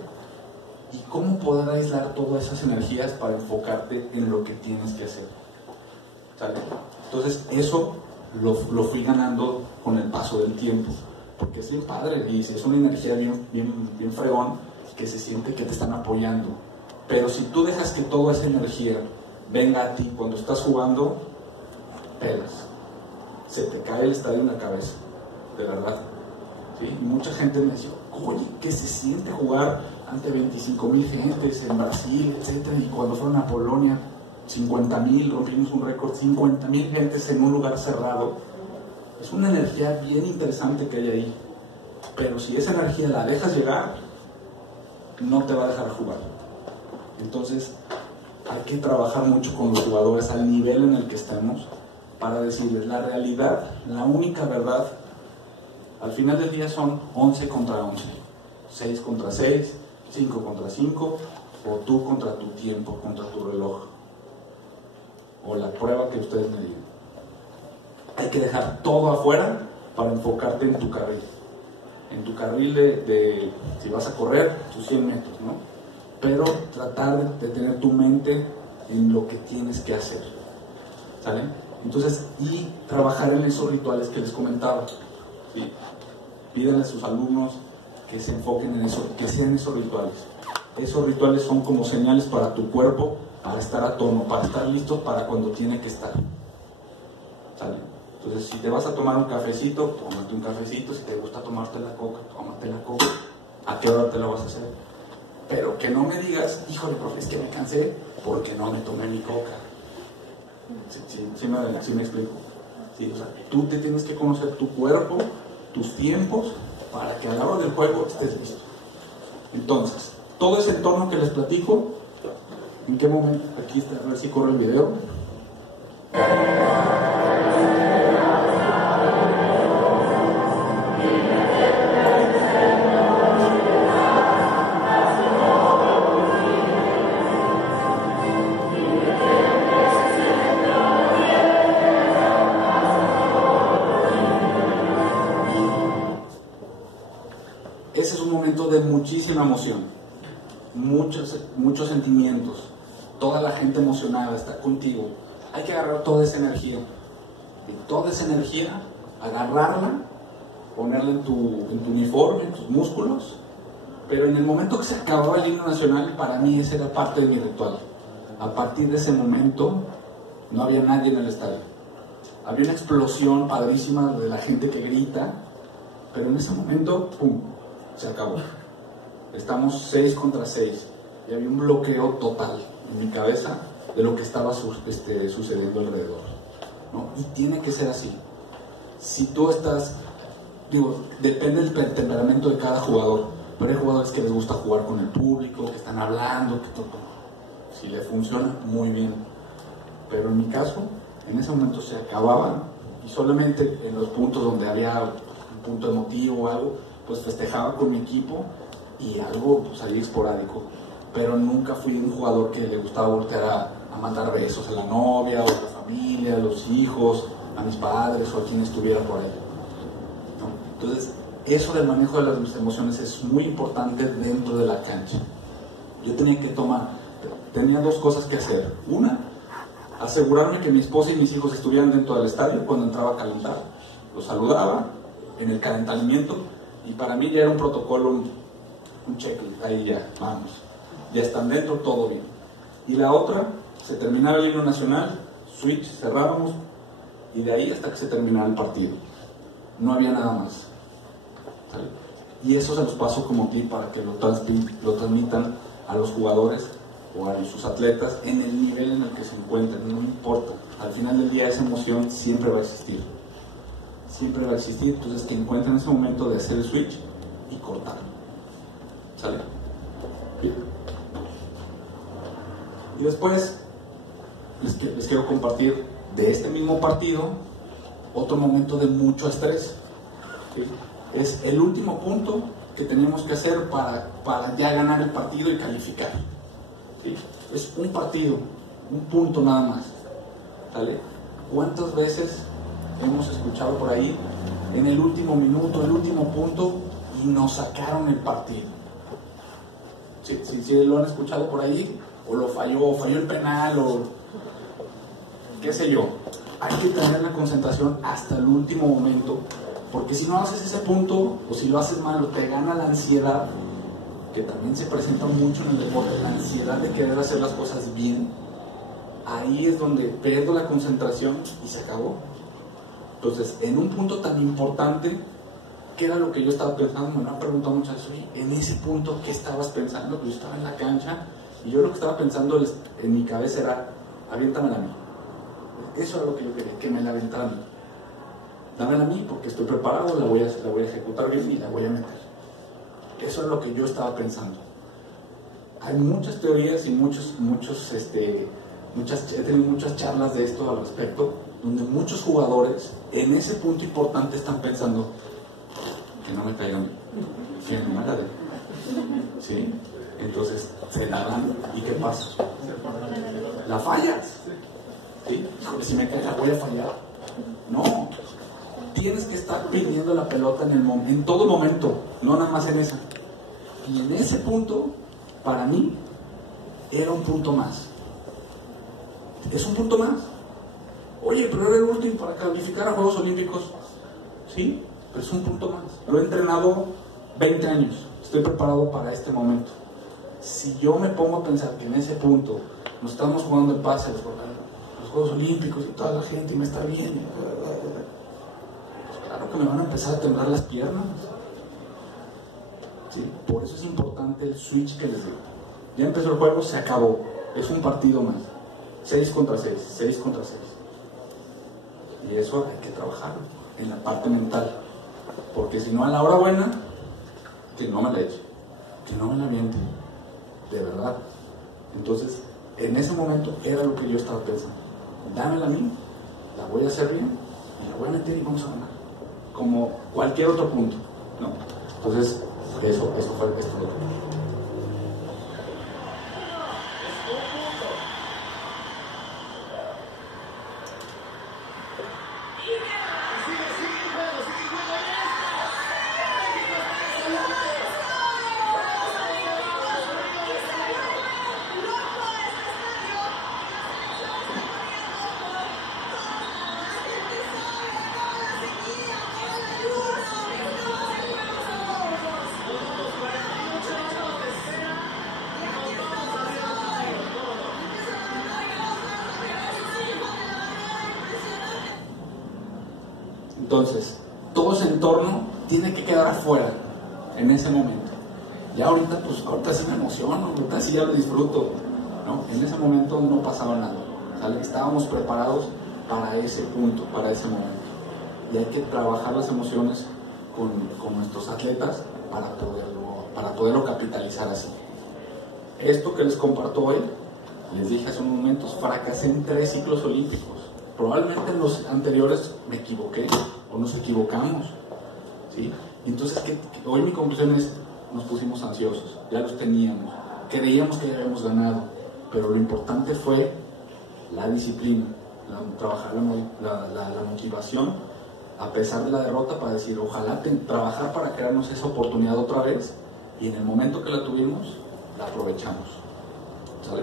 Y cómo poder aislar todas esas energías para enfocarte en lo que tienes que hacer, ¿sale? Entonces eso lo fui ganando con el paso del tiempo, porque es bien padre y es una energía bien fregón, que se siente que te están apoyando. Pero si tú dejas que toda esa energía venga a ti cuando estás jugando, pelas, se te cae el estadio en la cabeza, de verdad, ¿sí? Y mucha gente me decía, oye, ¿qué se siente jugar ante 25,000 gentes en Brasil, etcétera? Y cuando fueron a Polonia, 50,000, rompimos un récord, 50,000 gentes en un lugar cerrado. Es una energía bien interesante que hay ahí, pero si esa energía la dejas llegar, no te va a dejar jugar. Entonces hay que trabajar mucho con los jugadores al nivel en el que estemos, para decirles la realidad, la única verdad. Al final del día son 11 contra 11, 6 contra 6, 5 contra 5, o tú contra tu tiempo, contra tu reloj, o la prueba que ustedes me digan. Hay que dejar todo afuera para enfocarte en tu carril. En tu carril de si vas a correr, tus 100 metros, ¿no? Pero tratar de tener tu mente en lo que tienes que hacer, ¿sale? Entonces, y trabajar en esos rituales que les comentaba, ¿sí? Pídanle a sus alumnos que se enfoquen en eso, que sean esos rituales. Esos rituales son como señales para tu cuerpo, para estar a tono, para estar listo para cuando tiene que estar, ¿sale? Entonces, si te vas a tomar un cafecito, tómate un cafecito. Si te gusta tomarte la coca, tómate la coca. ¿A qué hora te la vas a hacer? Pero que no me digas, híjole, profe, es que me cansé porque no me tomé mi coca. ¿Sí me explico? Sí, o sea, tú te tienes que conocer tu cuerpo tus tiempos, para que a la hora del juego estés listo. Entonces, todo ese entorno que les platico, ¿en qué momento? Aquí está, a ver si corre el video. Ese es un momento de muchísima emoción, muchos sentimientos, toda la gente emocionada está contigo. Hay que agarrar toda esa energía, y toda esa energía, agarrarla, ponerla en tu uniforme, en tus músculos. Pero en el momento que se acababa el himno nacional, para mí esa era parte de mi ritual. A partir de ese momento no había nadie en el estadio. Había una explosión padrísima de la gente que grita, pero en ese momento, ¡pum!, se acabó. Estamos 6 contra 6 y había un bloqueo total en mi cabeza de lo que estaba sucediendo alrededor, ¿no? Y tiene que ser así. Si tú estás, depende del temperamento de cada jugador, pero hay jugadores que les gusta jugar con el público, que están hablando, que todo. Si le funciona, muy bien. Pero en mi caso, en ese momento se acababa y solamente en los puntos donde había un punto emotivo o algo, pues festejaba con mi equipo y algo pues, salía esporádico. Pero nunca fui un jugador que le gustaba voltear a mandar besos a la novia o a la familia, a los hijos, a mis padres o a quien estuviera por ahí, ¿no? Entonces, eso del manejo de las emociones es muy importante dentro de la cancha. Yo tenía 2 cosas que hacer. Una, asegurarme que mi esposa y mis hijos estuvieran dentro del estadio cuando entraba a calentar. Los saludaba en el calentamiento y para mí ya era un protocolo, un checklist, ahí ya, vamos, ya están dentro, todo bien. Y la otra, se terminaba el himno nacional, switch, cerrábamos y de ahí hasta que se terminara el partido. No había nada más. ¿Sale? Y eso se los paso como tip para que lo transmitan a los jugadores o a sus atletas en el nivel en el que se encuentren, no importa. Al final del día esa emoción siempre va a existir. Siempre va a existir, entonces que encuentren ese momento de hacer el switch y cortar. ¿Sale? Bien. Y después les quiero compartir de este mismo partido otro momento de mucho estrés. ¿Sí? Es el último punto que tenemos que hacer para ya ganar el partido y calificar. ¿Sí? Es un partido, un punto nada más. ¿Sale? ¿Cuántas veces hemos escuchado por ahí en el último minuto, el último punto y nos sacaron el partido? Si lo han escuchado por ahí, o lo falló el penal, o qué sé yo. Hay que tener la concentración hasta el último momento, porque si no haces ese punto, o si lo haces mal, te gana la ansiedad, que también se presenta mucho en el deporte, la ansiedad de querer hacer las cosas bien. Ahí es donde pierdo la concentración y se acabó. Entonces, en un punto tan importante, ¿qué era lo que yo estaba pensando? Me lo han preguntado muchas veces, oye, en ese punto, ¿qué estabas pensando? Pues yo estaba en la cancha y yo lo que estaba pensando en mi cabeza era, aviéntamela a mí. Eso era lo que yo quería, que me la aventaran. Dámela a mí porque estoy preparado, la voy a ejecutar bien y la voy a meter. Eso es lo que yo estaba pensando. Hay muchas teorías y he tenido muchas charlas de esto al respecto, donde muchos jugadores en ese punto importante están pensando que no me caigan, que no me agrade. ¿Sí? Entonces se la dan y ¿qué pasa? La fallas. ¿Sí? Híjole, si me cae la voy a fallar. No, tienes que estar pidiendo la pelota en todo momento, no nada más en esa. Y en ese punto, para mí, era un punto más. Es un punto más. Oye, pero era el último para calificar a Juegos Olímpicos. Sí, pero es un punto más. Lo he entrenado 20 años. Estoy preparado para este momento. Si yo me pongo a pensar que en ese punto nos estamos jugando el pase los Juegos Olímpicos y toda la gente y me está viendo, pues claro que me van a empezar a temblar las piernas. ¿Sí? Por eso es importante el switch que les digo. Ya empezó el juego, se acabó. Es un partido más. 6 contra 6, 6 contra 6. Y eso hay que trabajar en la parte mental. Porque si no, a la hora buena, que no me la eche, que no me la miente, de verdad. Entonces, en ese momento era lo que yo estaba pensando. Dámela a mí, la voy a hacer bien, y la voy a meter y vamos a ganar. Como cualquier otro punto, ¿no? Entonces, eso fue esto de lo que... Entonces, todo ese entorno tiene que quedar afuera en ese momento. Y ahorita, pues, ahorita sí me emociono, ahorita sí ya lo disfruto, ¿no? En ese momento no pasaba nada, ¿sale? Estábamos preparados para ese punto, para ese momento. Y hay que trabajar las emociones con nuestros atletas para poderlo capitalizar así. Esto que les comparto hoy, les dije hace unos momentos, fracasé en 3 ciclos olímpicos. Probablemente en los anteriores me equivoqué o nos equivocamos, ¿sí? Entonces, hoy mi conclusión es, nos pusimos ansiosos, ya los teníamos, creíamos que ya habíamos ganado, pero lo importante fue la disciplina, trabajar la motivación a pesar de la derrota, para decir, ojalá trabajar para crearnos esa oportunidad otra vez, y en el momento que la tuvimos, la aprovechamos, ¿sale?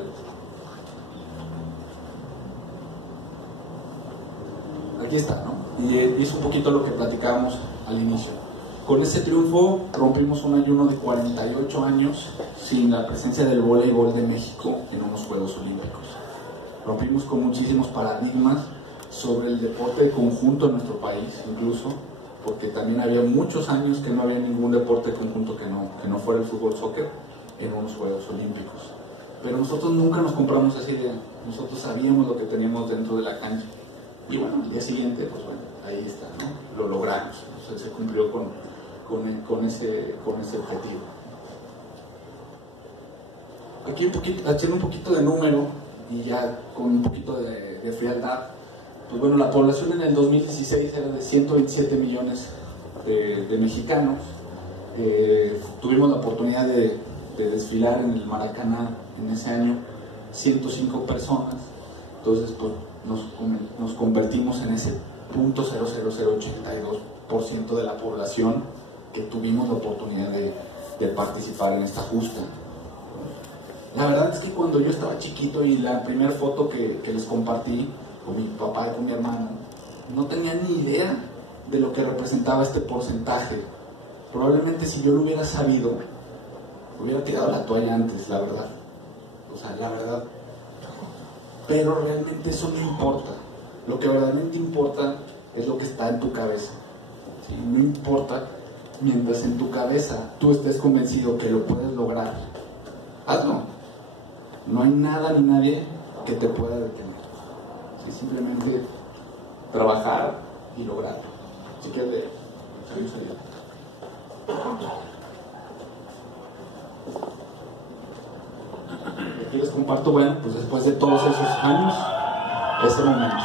Aquí está, ¿no? Y es un poquito lo que platicábamos al inicio. Con ese triunfo rompimos un ayuno de 48 años sin la presencia del voleibol de México en unos Juegos Olímpicos. Rompimos con muchísimos paradigmas sobre el deporte de conjunto en nuestro país, incluso, porque también había muchos años que no había ningún deporte de conjunto que no fuera el fútbol soccer en unos Juegos Olímpicos. Pero nosotros nunca nos compramos esa idea, nosotros sabíamos lo que teníamos dentro de la cancha. Y bueno, el día siguiente, pues bueno, ahí está, ¿no? Lo logramos, o sea, se cumplió con ese objetivo. Aquí haciendo un poquito de número y ya con un poquito de frialdad, pues bueno, la población en el 2016 era de 127 millones de mexicanos. Tuvimos la oportunidad de desfilar en el Maracaná en ese año 105 personas, entonces pues nos convertimos en ese 0.00082% de la población que tuvimos la oportunidad de participar en esta justa. La verdad es que cuando yo estaba chiquito y la primera foto que les compartí con mi papá y con mi hermano, no tenía ni idea de lo que representaba este porcentaje. Probablemente si yo lo hubiera sabido, hubiera tirado la toalla antes, la verdad. O sea, la verdad. Pero realmente eso no importa. Lo que verdaderamente importa es lo que está en tu cabeza, ¿sí? No importa, mientras en tu cabeza tú estés convencido que lo puedes lograr, hazlo. No hay nada ni nadie que te pueda detener, ¿sí? Simplemente trabajar y lograrlo. Si quieres leer, seguimos allá. Aquí les comparto, bueno, pues después de todos esos años, este momento.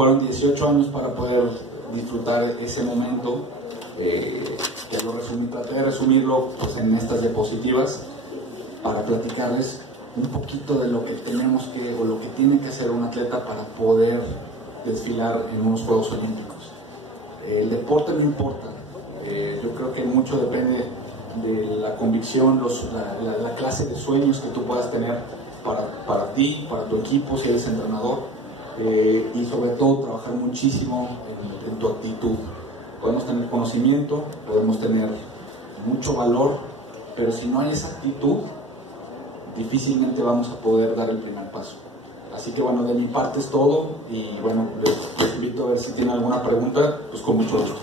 fueron 18 años para poder disfrutar ese momento. Que lo resumí, traté de resumirlo pues, en estas diapositivas para platicarles un poquito de lo que tenemos que, o lo que tiene que hacer un atleta para poder desfilar en unos Juegos Olímpicos. El deporte no importa, yo creo que mucho depende de la convicción, la clase de sueños que tú puedas tener para ti, para tu equipo, si eres entrenador, y sobre todo trabajar muchísimo en tu actitud. Podemos tener conocimiento, podemos tener mucho valor, pero si no hay esa actitud, difícilmente vamos a poder dar el primer paso. Así que bueno, de mi parte es todo, y bueno, les invito a ver si tienen alguna pregunta, pues con mucho gusto.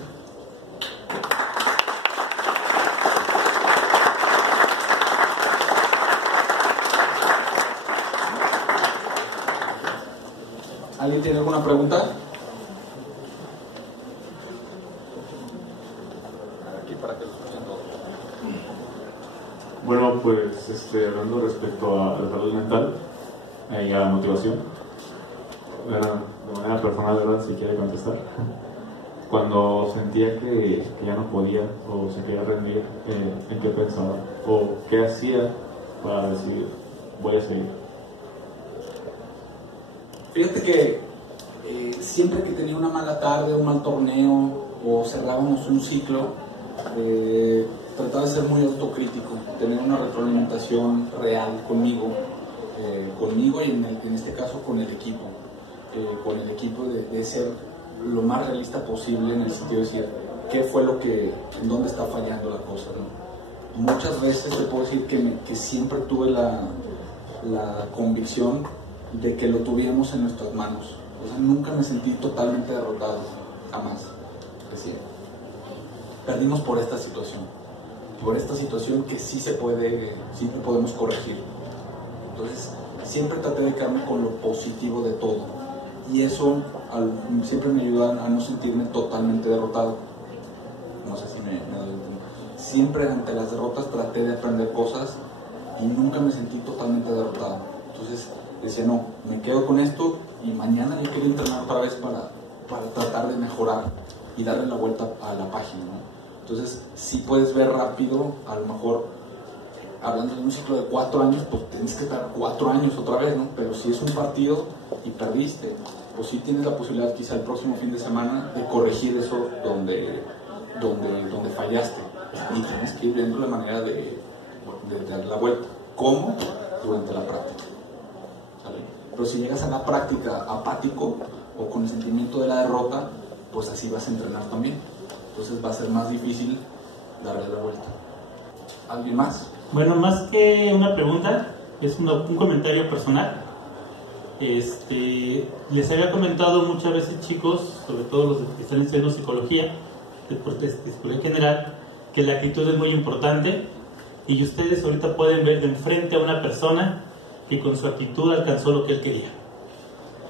¿Alguien tiene alguna pregunta? Aquí para que lo escuchen todos. Bueno, pues hablando respecto a la salud mental y a la motivación, de manera personal, ¿verdad? Si quiere contestar. Cuando sentía que ya no podía o se quería rendir, ¿en qué pensaba? ¿O qué hacía para decir, voy a seguir? Fíjate que siempre que tenía una mala tarde, un mal torneo o cerrábamos un ciclo, trataba de ser muy autocrítico, tener una retroalimentación real conmigo y en este caso con el equipo, de ser lo más realista posible en el sentido de decir qué fue en dónde está fallando la cosa, ¿no? Muchas veces te puedo decir que siempre tuve la convicción de que lo tuviéramos en nuestras manos. O sea, nunca me sentí totalmente derrotado, jamás. Es decir, perdimos por esta situación que sí se puede, sí podemos corregir. Entonces, siempre traté de quedarme con lo positivo de todo, y eso siempre me ayuda a no sentirme totalmente derrotado. No sé si me doy entender. Siempre ante las derrotas traté de aprender cosas y nunca me sentí totalmente derrotado. Entonces decía, no, me quedo con esto, y mañana yo quiero entrenar otra vez para tratar de mejorar y darle la vuelta a la página, ¿no? Entonces, si puedes ver rápido, a lo mejor, hablando de un ciclo de 4 años, pues tienes que estar 4 años otra vez, ¿no? Pero si es un partido y perdiste, pues sí tienes la posibilidad quizá el próximo fin de semana de corregir eso donde fallaste, y tienes que ir viendo la manera de dar la vuelta. ¿Cómo? Durante la práctica. ¿Sale? Pero si llegas a la práctica apático o con el sentimiento de la derrota, pues así vas a entrenar también. Entonces va a ser más difícil darle la vuelta. ¿Alguien más? Bueno, más que una pregunta, es un comentario personal. Les había comentado muchas veces, chicos, sobre todo los que están estudiando psicología, deportes de psicología general, que la actitud es muy importante, y ustedes ahorita pueden ver de enfrente a una persona que con su actitud alcanzó lo que él quería.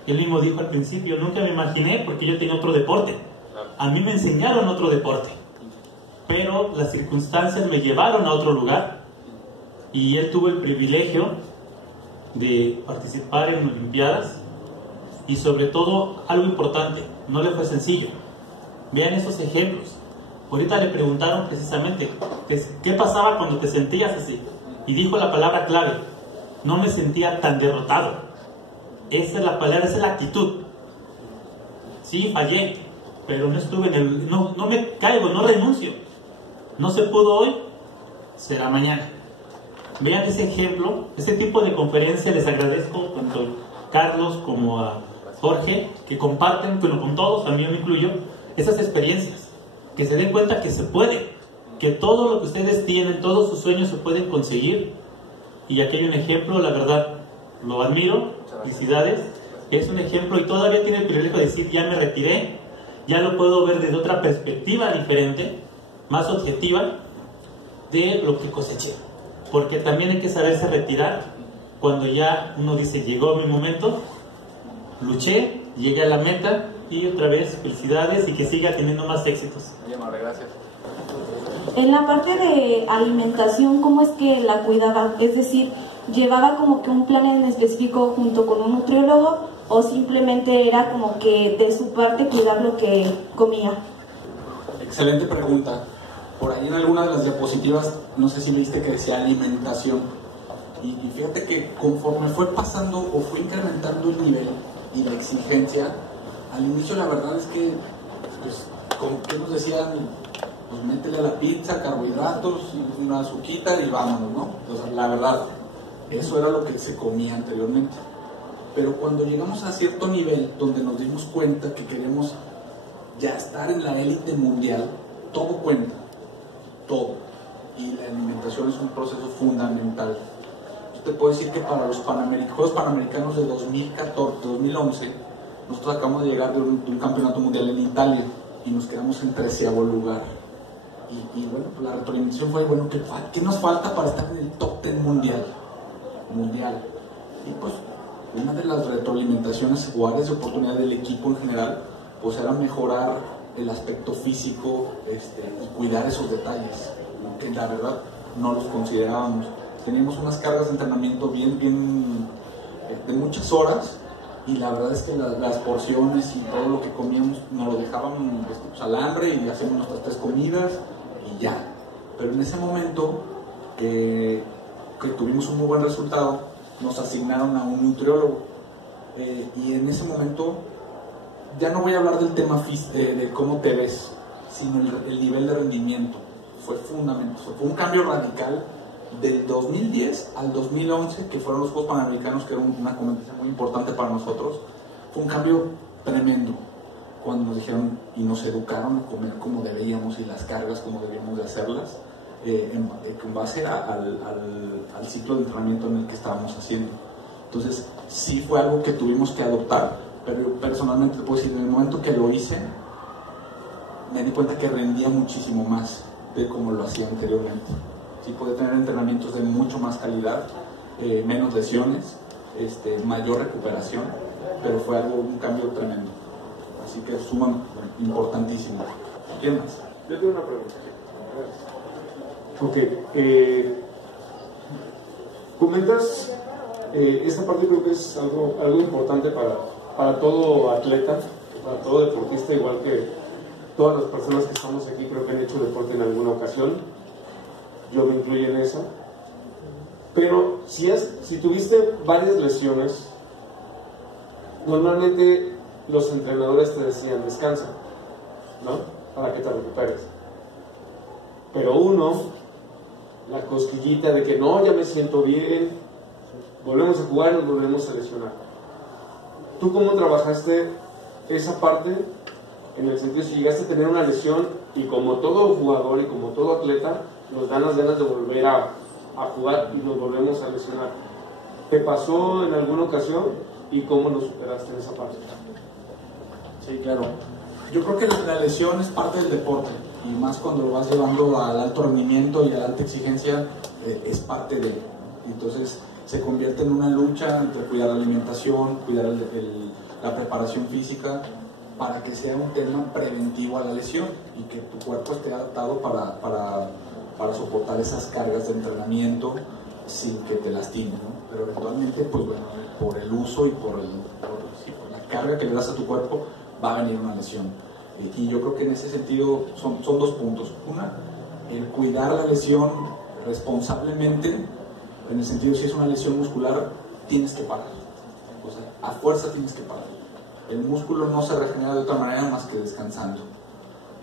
Él mismo dijo al principio, nunca me imaginé, porque yo tenía otro deporte. A mí me enseñaron otro deporte, pero las circunstancias me llevaron a otro lugar, y él tuvo el privilegio de participar en Olimpiadas, y sobre todo, algo importante, no le fue sencillo. Vean esos ejemplos. Ahorita le preguntaron precisamente qué pasaba cuando te sentías así, y dijo la palabra clave: no me sentía tan derrotado. Esa es la palabra, esa es la actitud. Sí, fallé, pero no estuve no me caigo, no renuncio. No se pudo hoy, será mañana. Vean ese ejemplo, ese tipo de conferencia. Les agradezco tanto a Carlos como a Jorge, que comparten con todos, también me incluyo, esas experiencias, que se den cuenta que se puede, que todo lo que ustedes tienen, todos sus sueños se pueden conseguir. Y aquí hay un ejemplo, la verdad, lo admiro, felicidades, es un ejemplo, y todavía tiene el privilegio de decir, ya me retiré, ya lo puedo ver desde otra perspectiva diferente, más objetiva, de lo que coseché. Porque también hay que saberse retirar cuando ya uno dice, llegó mi momento, luché, llegué a la meta, y otra vez felicidades, y que siga teniendo más éxitos. Bien, María, gracias. En la parte de alimentación, ¿cómo es que la cuidaba? Es decir, ¿llevaba como que un plan en específico junto con un nutriólogo, o simplemente era como que de su parte cuidar lo que comía? Excelente pregunta. Por ahí en alguna de las diapositivas, no sé si viste que decía alimentación. Y fíjate que conforme fue pasando o fue incrementando el nivel y la exigencia, al inicio la verdad es que, pues, como que nos decían, pues métele a la pizza, carbohidratos, y una azuquita y vámonos, ¿no? O sea, la verdad, eso era lo que se comía anteriormente. Pero cuando llegamos a cierto nivel donde nos dimos cuenta que queremos ya estar en la élite mundial, todo cuenta, todo. Y la alimentación es un proceso fundamental. Yo te puedo decir que para los Juegos Panamericanos de 2011, nosotros acabamos de llegar de un campeonato mundial en Italia y nos quedamos en 13º lugar. Y bueno, pues la retroalimentación fue, bueno, ¿qué nos falta para estar en el top 10 mundial? Y pues una de las retroalimentaciones o áreas de oportunidad del equipo en general, pues era mejorar el aspecto físico y cuidar esos detalles, ¿no? Que la verdad no los considerábamos. Teníamos unas cargas de entrenamiento bien de muchas horas, y la verdad es que las porciones y todo lo que comíamos nos lo dejaban pues, al hambre, y hacíamos nuestras 3 comidas y ya. Pero en ese momento que tuvimos un muy buen resultado, nos asignaron a un nutriólogo, y en ese momento ya no voy a hablar del tema de cómo te ves, sino el nivel de rendimiento. Fue fundamental, fue un cambio radical del 2010 al 2011, que fueron los Juegos Panamericanos, que era una competición muy importante para nosotros. Fue un cambio tremendo cuando nos dijeron y nos educaron a comer como debíamos y las cargas como debíamos de hacerlas, en base al ciclo de entrenamiento en el que estábamos haciendo. Entonces sí fue algo que tuvimos que adoptar, pero yo personalmente te puedo decir, en el momento que lo hice me di cuenta que rendía muchísimo más de como lo hacía anteriormente. Sí, puede tener entrenamientos de mucho más calidad, menos lesiones, mayor recuperación, pero fue un cambio tremendo. Así que es sumamente importantísimo. ¿Quién más? Yo tengo una pregunta. Ok. Comentas, esta parte creo que es algo importante para todo atleta, para todo deportista, igual que todas las personas que estamos aquí creo que han hecho deporte en alguna ocasión. Yo me incluyo en esa. Pero si tuviste varias lesiones, normalmente los entrenadores te decían descansa, ¿no? Para que te recuperes. Pero la cosquillita de que no, ya me siento bien, volvemos a jugar y nos volvemos a lesionar. ¿Tú cómo trabajaste esa parte? En el sentido, si llegaste a tener una lesión y como todo jugador y como todo atleta, nos dan las ganas de volver a jugar y nos volvemos a lesionar. ¿Te pasó en alguna ocasión y cómo lo superaste en esa parte? Sí, claro. Yo creo que la lesión es parte del deporte, y más cuando lo vas llevando al alto rendimiento y a la alta exigencia, es parte de. Entonces se convierte en una lucha entre cuidar la alimentación, cuidar la preparación física, para que sea un tema preventivo a la lesión y que tu cuerpo esté adaptado para soportar esas cargas de entrenamiento sin que te lastime, ¿no? Pero eventualmente, pues bueno, por el uso y por la carga que le das a tu cuerpo, va a venir una lesión. Y yo creo que en ese sentido son 2 puntos. Una, el cuidar la lesión responsablemente, en el sentido, si es una lesión muscular, tienes que parar. O sea, a fuerza tienes que parar. El músculo no se regenera de otra manera más que descansando,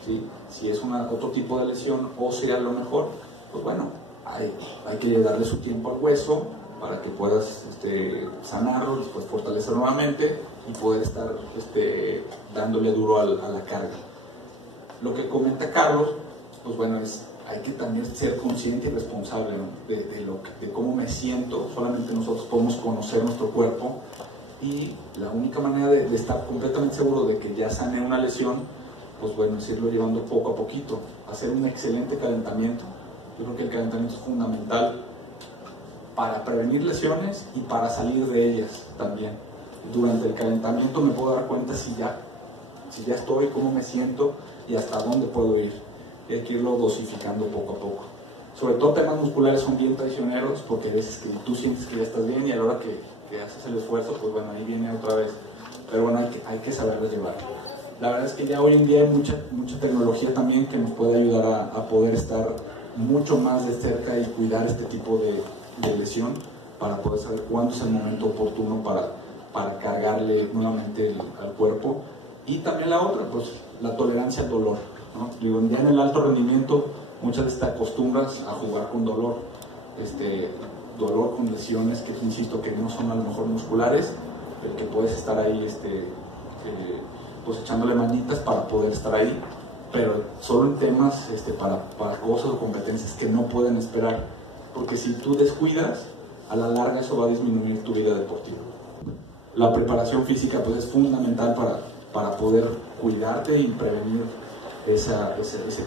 ¿sí? Si es otro tipo de lesión ósea, a lo mejor, pues bueno, hay que darle su tiempo al hueso para que puedas sanarlo, después fortalecer nuevamente y poder estar dándole duro a la carga. Lo que comenta Carlos, pues bueno, hay que también ser consciente y responsable, ¿no? de cómo me siento. Solamente nosotros podemos conocer nuestro cuerpo, y la única manera de estar completamente seguro de que ya sané una lesión, pues bueno, es irlo llevando poco a poquito, hacer un excelente calentamiento. Yo creo que el calentamiento es fundamental para prevenir lesiones y para salir de ellas también. Durante el calentamiento me puedo dar cuenta si ya estoy, cómo me siento y hasta dónde puedo ir. Y hay que irlo dosificando poco a poco. Sobre todo temas musculares son bien traicioneros, porque a veces que tú sientes que ya estás bien y a la hora que haces el esfuerzo, pues bueno, ahí viene otra vez pero bueno, hay que saberlo llevar. La verdad es que ya hoy en día hay mucha tecnología también que nos puede ayudar a poder estar mucho más de cerca y cuidar este tipo de lesión para poder saber cuándo es el momento oportuno para cargarle nuevamente al cuerpo. Y también la otra, pues la tolerancia al dolor, ¿no? Digo, ya en el alto rendimiento muchas veces te acostumbras a jugar con dolor, dolor con lesiones que, insisto, que no son a lo mejor musculares, el que puedes estar ahí pues echándole manitas para poder estar ahí, pero solo en temas para cosas o competencias que no pueden esperar, porque si tú descuidas, a la larga eso va a disminuir tu vida deportiva. La preparación física pues es fundamental para poder cuidarte y prevenir ese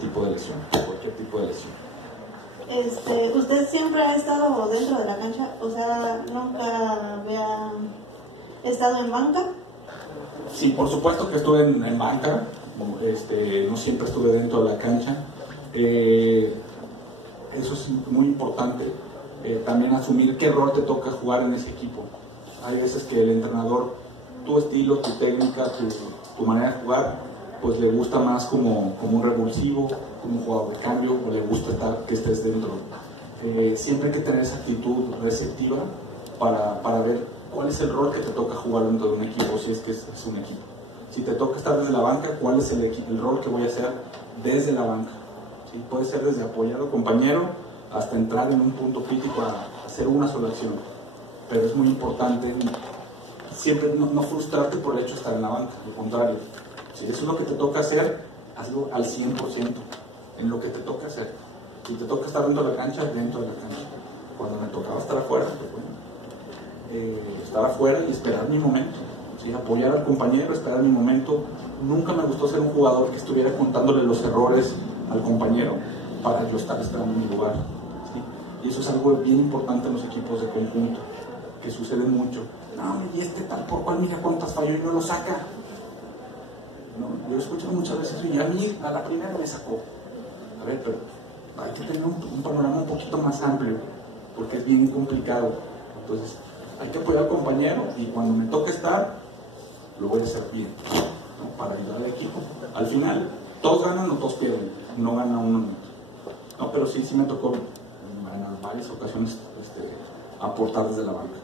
tipo de lesión, cualquier tipo de lesión. ¿Usted siempre ha estado dentro de la cancha? O sea, ¿nunca había estado en banca? Sí, por supuesto que estuve en banca, no siempre estuve dentro de la cancha. Eso es muy importante, también asumir qué rol te toca jugar en ese equipo. Hay veces que el entrenador, tu estilo, tu técnica, tu manera de jugar, pues le gusta más como un revulsivo, como un jugador de cambio, o le gusta que estés dentro. Siempre hay que tener esa actitud receptiva para ver cuál es el rol que te toca jugar dentro de un equipo, si es que es un equipo. Si te toca estar desde la banca, ¿cuál es el rol que voy a hacer desde la banca? ¿Sí? Puede ser desde apoyar al compañero hasta entrar en un punto crítico a hacer una sola acción. Pero es muy importante siempre no frustrarte por el hecho de estar en la banca, al contrario. Si eso es lo que te toca hacer, hazlo al 100% en lo que te toca hacer. Si te toca estar dentro de la cancha, dentro de la cancha. Cuando me tocaba estar afuera, pues bueno, estar afuera y esperar mi momento. ¿Sí? Apoyar al compañero, esperar mi momento. Nunca me gustó ser un jugador que estuviera contándole los errores al compañero para yo estar esperando mi lugar. ¿Sí? Y eso es algo bien importante en los equipos de conjunto, que sucede mucho. No, y tal por cual, mira cuántas falló y no lo saca. No, yo he escuchado muchas veces y a mí a la primera me sacó. A ver, pero hay que tener un panorama un poquito más amplio, porque es bien complicado. Entonces, hay que apoyar al compañero y cuando me toque estar, lo voy a hacer bien, ¿no? Para ayudar al equipo. Al final, todos ganan o todos pierden, no gana uno. No, pero sí me tocó en varias ocasiones aportar desde la banca.